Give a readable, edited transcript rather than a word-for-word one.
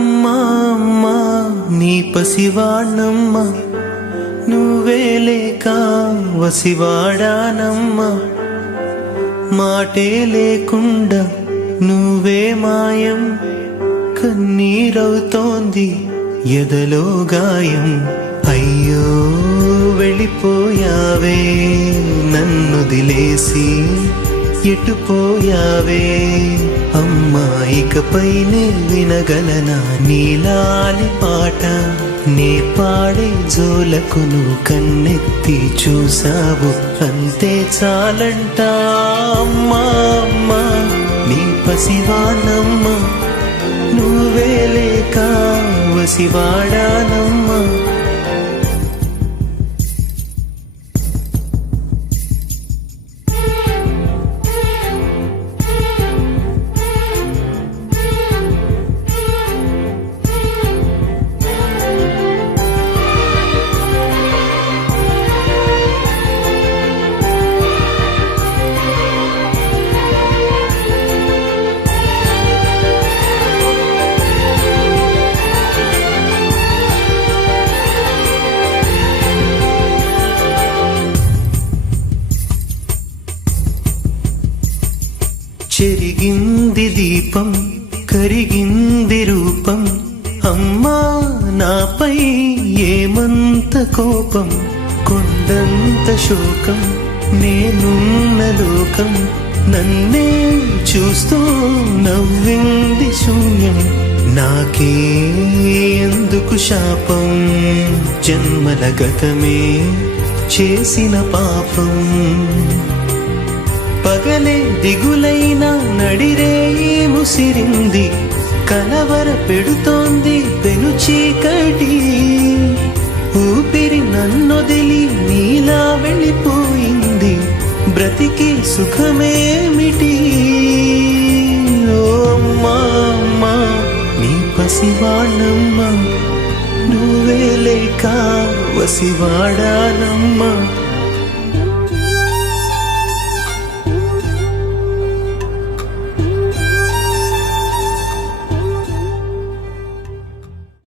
అమ్మా అమ్మా నీ పసివాణ్ణమ్మా, నువ్వే లేక వసివాడానమ్మా. మాటే లేకుండా నువ్వే మాయం, కన్నీరవుతోంది ఎదలో గాయం. అయ్యో వెళ్ళిపోయావే నన్నుదిలేసి, ఎటుపోయావే అమ్మా. ఇకపైనే వినగలనా నీలాలి పాట, నే పాడే జోలకు నువ్వు కన్నెత్తి చూసావు, అంతే చాలంట. అమ్మా అమ్మా నీ పసివాణమ్మా, నువ్వే లేక వసివాడానమ్మా. చెరిగింది దీపం, కరిగింది రూపం, అమ్మా నాపై ఏమంత కోపం. కొండంత శోకం నేనున్న లోకం, నన్నే చూస్తూ నవ్వింది శూన్యం. నాకే ఎందుకు శాపం, జన్మల గతమే చేసిన పాపం. పగలే దిగులైన నడిరేయి ముసిరింది, కలవర పెడుతోంది పెను చీకటి. ఊపిరి నన్నొదిలి నీలా వెళ్ళిపోయింది, బ్రతికి సుఖమేమిటి. ఓ అమ్మా అమ్మా నీ పసివాణమ్మా, నువ్వే లేక వసివాడానమ్మా.